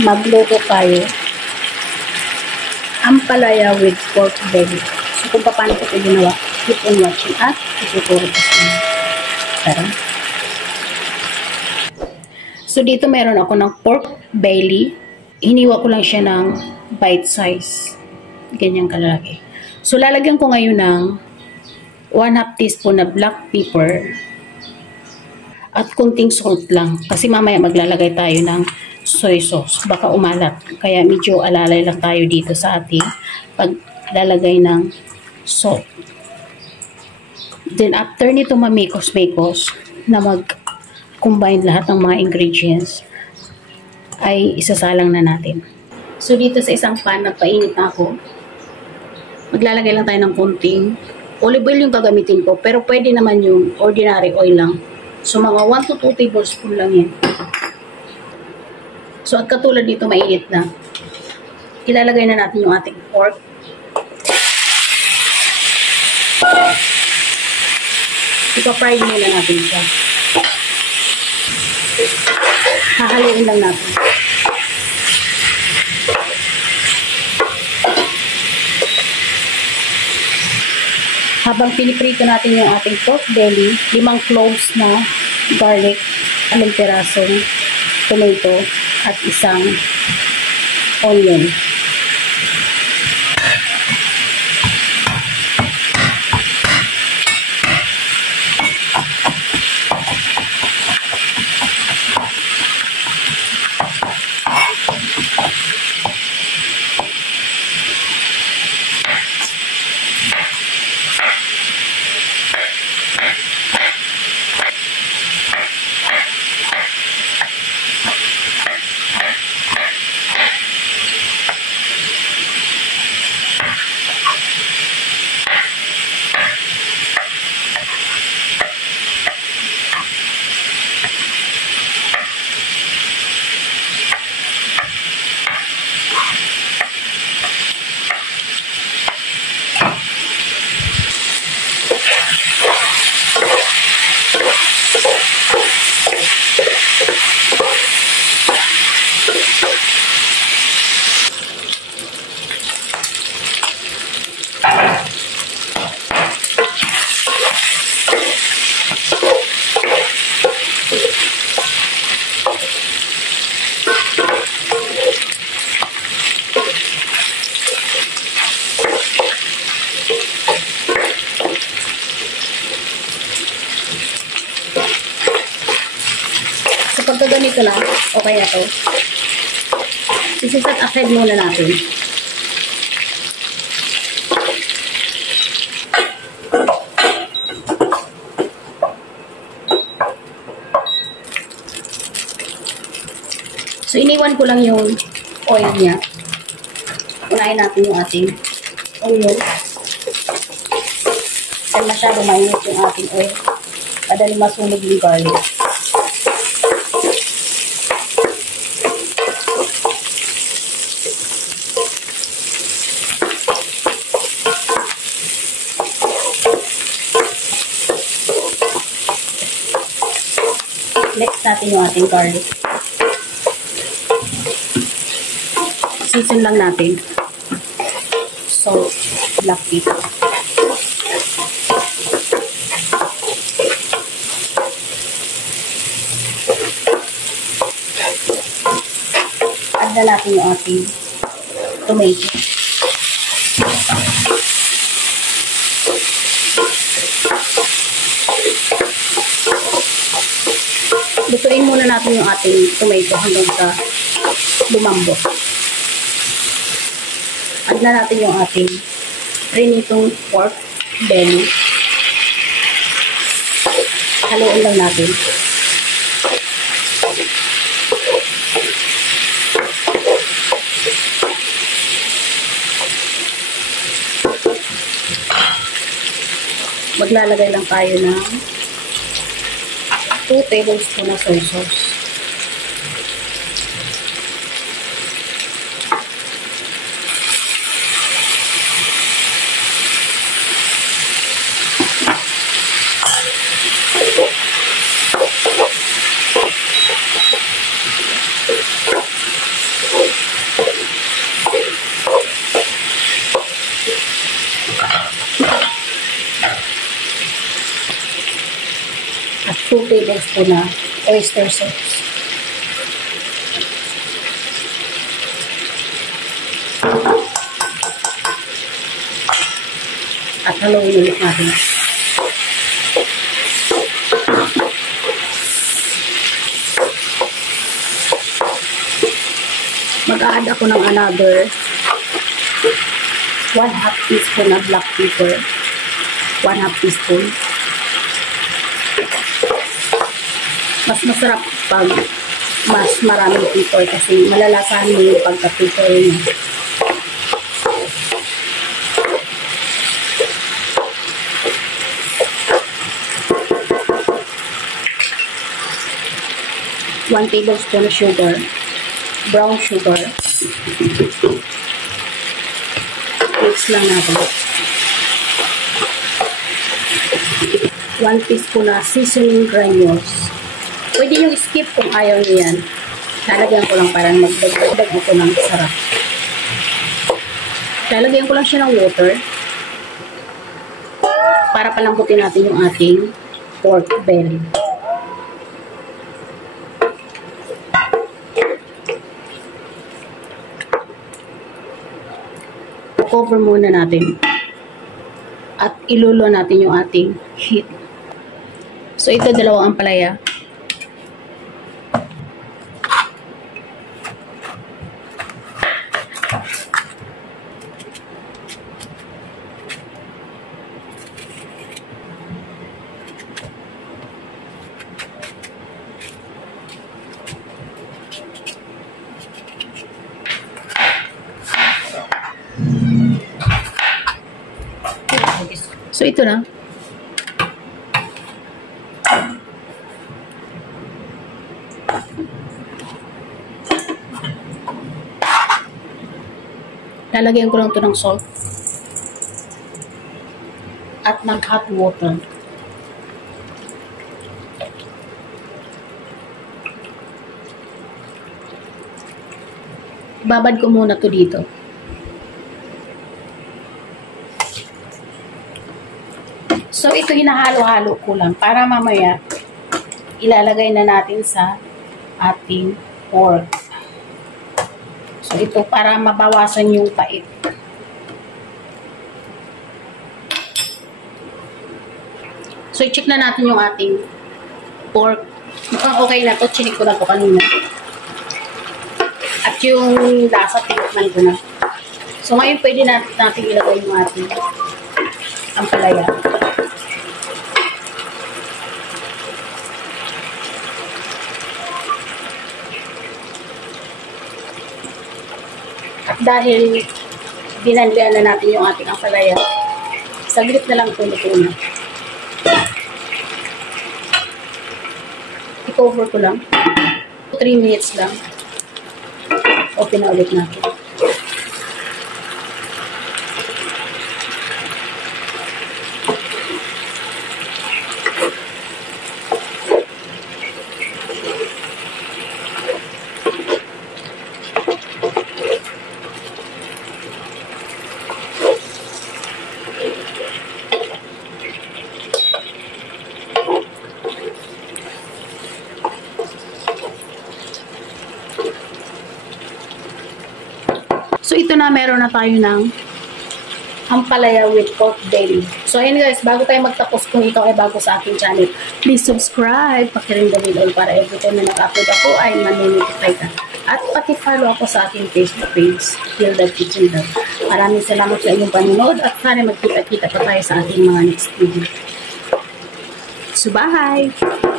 magluto tayo ampalaya with pork belly. So kung paano ko ito ginawa, keep on watching at ituturo ko sa inyo. Tara. So dito meron ako ng pork belly. Hiniwa ko lang siya ng bite size. Ganyang kalaki. So lalagyan ko ngayon ng 1/2 teaspoon na black pepper at kunting salt lang. Kasi mamaya maglalagay tayo ng soy sauce. Baka umalat. Kaya medyo alalay lang tayo dito sa ating paglalagay ng salt. Then after nito mamikos-mikos na mag-combine lahat ng mga ingredients, ay isasalang na natin. So dito sa isang pan, nagpainit na ako. Maglalagay lang tayo ng kunting olive oil yung gagamitin ko, pero pwede naman yung ordinary oil lang. So mga 1 to 2 tablespoon lang yan. So at katulad dito mainit na, ilalagay na natin yung ating pork. Ipa-fry muna natin siya. Hahaluin lang natin. Habang piniprito natin yung ating pork belly, 5 cloves na garlic, 1 pirasong tomato, at 1 onion. Pagka ganito na, okay na to. Isiset aside muna natin. So, iniwan ko lang yung oil niya. Unahin natin yung ating oil. Kasi masyado mainit yung ating oil. Madali masunog yung garlic. Next natin yung ating garlic. Season lang natin. Salt, black pepper. Add na natin yung ating tomato. Lutuin muna natin yung ating tomato hanggang sa lumambot. Add na natin yung ating prinitong pork belly. Haluin lang natin. Maglalagay lang tayo ng 2 tablespoons na soy sauce. 2 tablespoon na oyster sauce. At haluin ulit natin. Mag-a-add ako ng another 1/2 teaspoon na black pepper. 1/2 teaspoon. Mas masarap pag mas maraming pepper kasi malalasahan mo yung pagka-pepper niya. One tablespoon of sugar, brown sugar. Mix lang natin. 1 teaspoon na seasoning granules. Pwede yung skip kung ayaw niyo yan. Lalagyan ko lang para magdagdag ito ng sarap. Lalagyan ko lang siya ng water para palambutin natin yung ating pork belly. Cover muna natin at ilulo natin yung ating heat. So ito, dalawang ampalaya. So, ito na. Lalagyan ko lang ito ng salt at ng hot water. Babad ko muna ito dito. So, ito hinahalo-halo ko lang para mamaya ilalagay na natin sa ating pork. So, ito para mabawasan yung pait. So, i-check na natin yung ating pork. Mukhang okay na to. Chinik ko na to kanina. At yung lasa, tinikman ko na. So, ngayon pwede natin ilagay yung ating ampalaya. At dahil binanlian na natin yung ating ampalaya, saglit na lang luto na. I-cover ko lang. 3 minutes lang. Open na ulit natin. So, ito na, meron na tayo ng ampalaya with pork belly. So, ayun guys, bago tayo magtapos, kung ikaw ay bago sa aking channel, please subscribe, pakiring the bell para every time na nag-upload ako ay maninotify ka. At paki-follow ako sa aking Facebook page, Hilda Kitchen Vlog. Maraming salamat sa inyong panonood at sana magkita-kita pa tayo sa ating mga next video. So, bye!